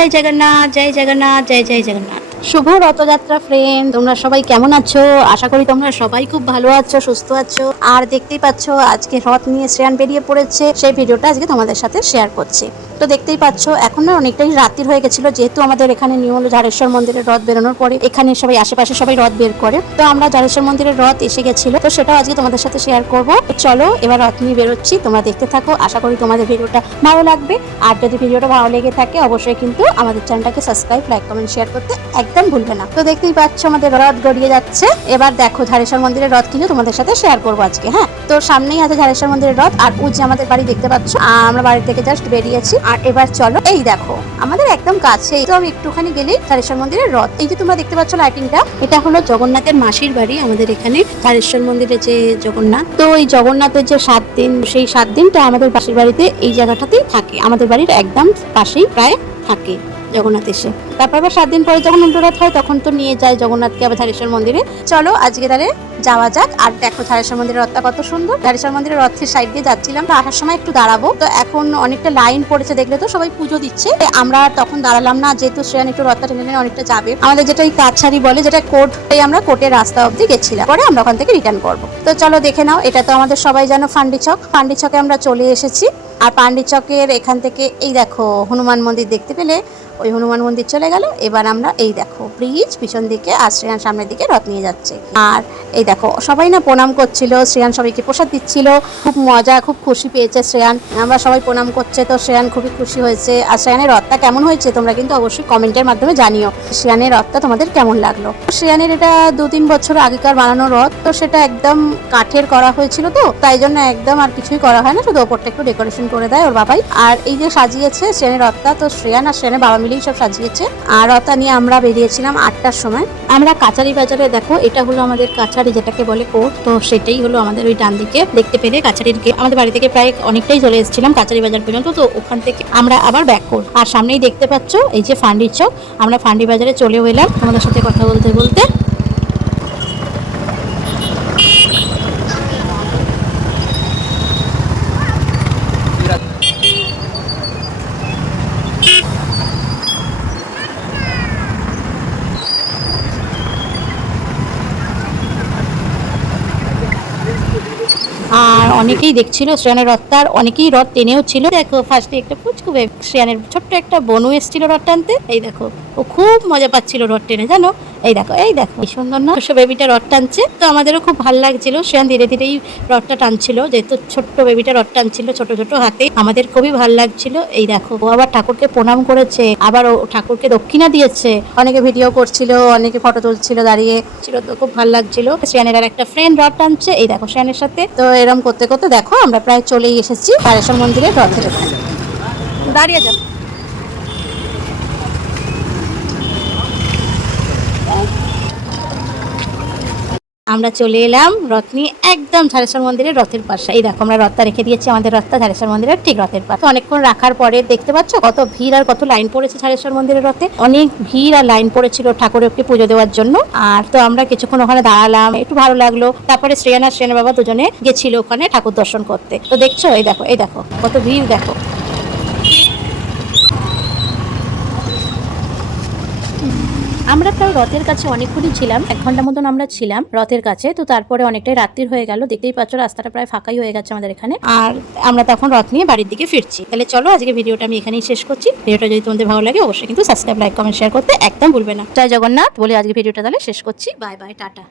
জয় জগন্নাথ, জয় জগন্নাথ, জয় জয় জগন্নাথ। শুভ Rathyatra friend, তোমরা সবাই কেমন আছো? আশা করি তোমরা সবাই খুব ভালো আছো, সুস্থ আছো। আর দেখতেই পাচ্ছ আজকে রথ নিয়ে শ্রেয়ান বেরিয়ে পড়েছে, সেই ভিডিওটা আজকে তোমাদের সাথে শেয়ার করছি। তো দেখতেই পাচ্ছ এখন না অনেকটাই রাত্রি হয়ে গেছিল, যেহেতু আমাদের এখানে নিয়ম হলো ঝাড়েশ্বর মন্দিরের রথ বেরোনোর পরে এখানে সবাই আশেপাশে সবাই রথ বের করে। তো আমরা ঝাড়েশ্বর মন্দিরের রথ এসে গেছিল, তো সেটাও আজকে তোমাদের সাথে শেয়ার করবো। চলো এবার রথ নিয়ে বেরোচ্ছি, তোমরা দেখতে থাকো। আশা করি তোমাদের ভিডিওটা ভালো লাগবে। আর যদি ভিডিওটা ভালো লেগে থাকে অবশ্যই কিন্তু আমাদের চ্যানেলটাকে সাবস্ক্রাইব, লাইক, কমেন্ট, শেয়ার করতে একদম ভুলবে না। তো দেখতেই পাচ্ছ আমাদের রথ গড়িয়ে যাচ্ছে। এবার দেখো ঝাড়েশ্বর মন্দিরের রথ কিন্তু তোমাদের সাথে শেয়ার করবো আজকে। হ্যাঁ, তো সামনেই আছে ঝাড়েশ্বর মন্দিরের রথ, আর ওই যে আমাদের বাড়ি দেখতে পাচ্ছ, আমরা বাড়ি থেকে জাস্ট বেরিয়েছি। আর এবার চলো, এই দেখো আমাদের একদম কাছেই, তো আমি একটুখানি গেলেই ঝাড়েশ্বর মন্দিরের রথ। এই যে তোমরা দেখতে পাচ্ছ লাইটিংটা, এটা হলো জগন্নাথের মাসির বাড়ি আমাদের এখানে ঝাড়েশ্বর মন্দিরে যে জগন্নাথ। তো এই জগন্নাথের যে 7 দিন, সেই 7 দিনটা আমাদের পাশের বাড়িতে এই জায়গাটাতেই থাকে, আমাদের বাড়ির একদম পাশেই প্রায় থাকে জগন্নাথ এসে। তারপর আবার 7 দিন পরে যখন উল্টো রথ হয় তখন তো নিয়ে যায় জগন্নাথকে আবার ঝাড়েশ্বর মন্দিরে। চলো আজকে তাহলে যাওয়া যাক। আর দেখো ঝাড়েশ্বর মন্দিরের রথটা কত সুন্দর। ঝাড়েশ্বর মন্দিরের রথের সাইড দিয়ে যাচ্ছিলাম, তো আসার সময় একটু দাঁড়াবো, তো এখন অনেকটা লাইন পড়েছে, দেখলে তো সবাই পুজো দিচ্ছে। আমরা তখন দাঁড়ালাম না, যেহেতু শ্রেয়ান একটু রথটা টেনে টেনে অনেকটা যাবে। আমাদের যেটা এই কাছারি বলে, যেটা কোর্ট, এই আমরা কোর্টের রাস্তা অবধি গেছিলাম, পরে আমরা ওখান থেকে রিটার্ন করবো। তো চলো দেখে নাও, এটা তো আমাদের সবাই জানো পান্ডি চক। পান্ডি চকে আমরা চলে এসেছি। আর পান্ডি চকের এখান থেকে এই দেখো হনুমান মন্দির দেখতে পেলে, ওই হনুমান মন্দির চলে গেল। এবার আমরা এই দেখো ব্রিজ পিছন দিকে, আর শ্রেয়ান সামনের দিকে রথ নিয়ে যাচ্ছে। আর এই দেখো সবাই না প্রণাম করছিল, শ্রেয়ান সবাইকে প্রসাদ দিচ্ছিল, খুব মজা, খুব খুশি পেয়েছে শ্রেয়ান। আমরা সবাই প্রণাম করছে, তো শ্রেয়ান খুবই খুশি হয়েছে। আর শ্রেয়ানের রথটা কেমন হয়েছে তোমরা কিন্তু অবশ্যই কমেন্টের মাধ্যমে জানিও শ্রেয়ানের রথটা তোমাদের কেমন লাগলো। শ্রেয়ানের এটা 2-3 বছর আগেকার বানানো রথ, তো সেটা একদম কাঠের করা হয়েছিল, তো তাই জন্য একদম আর কিছুই করা হয় না, শুধু ওপরটা একটু ডেকোরেশন করে দেয় ওর বাবাই। আর এই যে সাজিয়েছে শ্রেয়ানের রথটা, তো শ্রেয়ান আর শ্রেয়ানের বাবা মিলেই সব সাজিয়েছে। আর রথটা নিয়ে আমরা বেরিয়েছিলাম 8টার সময়। আমরা কাছারি বাজারে, দেখো এটা হলো আমাদের কাছারি যেটাকে বলে কোর্ট, তো সেটাই হলো আমাদের ওই ডান দিকে দেখতে পেলে কাছারির গেট। আমাদের বাড়ি থেকে প্রায় অনেকটাই চলে এসেছিলাম কাছারি বাজার পর্যন্ত, তো ওখান থেকে আমরা আবার ব্যাক করব। আর সামনেই দেখতে পাচ্ছ এই যে ফান্ডি চক, আমরা ফান্ডি বাজারে চলেও এলাম আমাদের সাথে কথা বলতে বলতে। আর অনেকেই দেখছিল শ্রেয়ানের রথটা, আর অনেকেই রথ টেনেও ছিল। দেখো ফার্স্টে একটা পুচকু শ্রেয়ানের ছোট্ট একটা বোনও এসেছিল রথ টানতে। এই দেখো ও খুব মজা পাচ্ছিল রথ টেনে, জানো। এই দেখো এই দেখো এই সুন্দর না সে বেবিটা রথ টানছে, তো আমাদেরও খুব ভালো লাগছিল। শ্রেয়ান ধীরে ধীরেই রথটা টানছিল, যেহেতু ছোট্ট বেবিটা রথ টানছিল ছোট ছোট হাতে, আমাদের খুবই ভালো লাগছিল। এই দেখো ও আবার ঠাকুরকে প্রণাম করেছে, আবার ও ঠাকুরকে দক্ষিণা দিয়েছে। অনেকে ভিডিও করছিল, অনেকে ফটো তুলছিল দাঁড়িয়ে ছিল, তো খুব ভালো লাগছিল। শ্রেয়ানের আর একটা ফ্রেন্ড রথ টানছে, এই দেখো শ্রেয়ানের সাথে। তো এরকম করতে করতে দেখো আমরা প্রায় চলেই এসেছি ঝাড়েশ্বর মন্দিরের রথের ওখানে। দাঁড়িয়ে যাও। আমরা চলে এলাম রথ নিয়ে একদম ঝাড়েশ্বর মন্দিরের রথের পাশে। এই দেখো আমরা রথটা রেখে দিয়েছি, আমাদের রথটা ঝাড়েশ্বর মন্দিরের ঠিক রথের পাশে। অনেকক্ষণ রাখার পরে দেখতে পাচ্ছ কত ভিড় আর কত লাইন পড়েছে ঝাড়েশ্বর মন্দিরের রথে। অনেক ভিড় আর লাইন পড়েছিল ঠাকুরকে পুজো দেওয়ার জন্য। আর তো আমরা কিছুক্ষণ ওখানে দাঁড়ালাম, একটু ভালো লাগলো। তারপরে শ্রেয়ান আর শ্রেয়ানের বাবা দুজনে গেছিল ওখানে ঠাকুর দর্শন করতে। তো দেখছো এই দেখো এই দেখো কত ভিড় দেখো। আমরা প্রায় রথের কাছে অনেকক্ষণই ছিলাম, 1 ঘন্টা মতন আমরা ছিলাম রথের কাছে। তো তারপরে অনেকটাই রাত্রির হয়ে গেল, দেখতেই পাচ্ছ রাস্তাটা প্রায় ফাঁকাই হয়ে গেছে আমাদের এখানে। আর আমরা তখন রথ নিয়ে বাড়ির দিকে ফিরছি। তাহলে চলো আজকে ভিডিওটা আমি এখানেই শেষ করছি। ভিডিওটা যদি তোমাদের ভালো লাগে অবশ্যই কিন্তু সাবস্ক্রাইব, লাইক, কমেন্ট, শেয়ার করতে একদম ভুলবে না। জয় জগন্নাথ বলে আজকে ভিডিওটা তাহলে শেষ করছি। Bye bye, tata.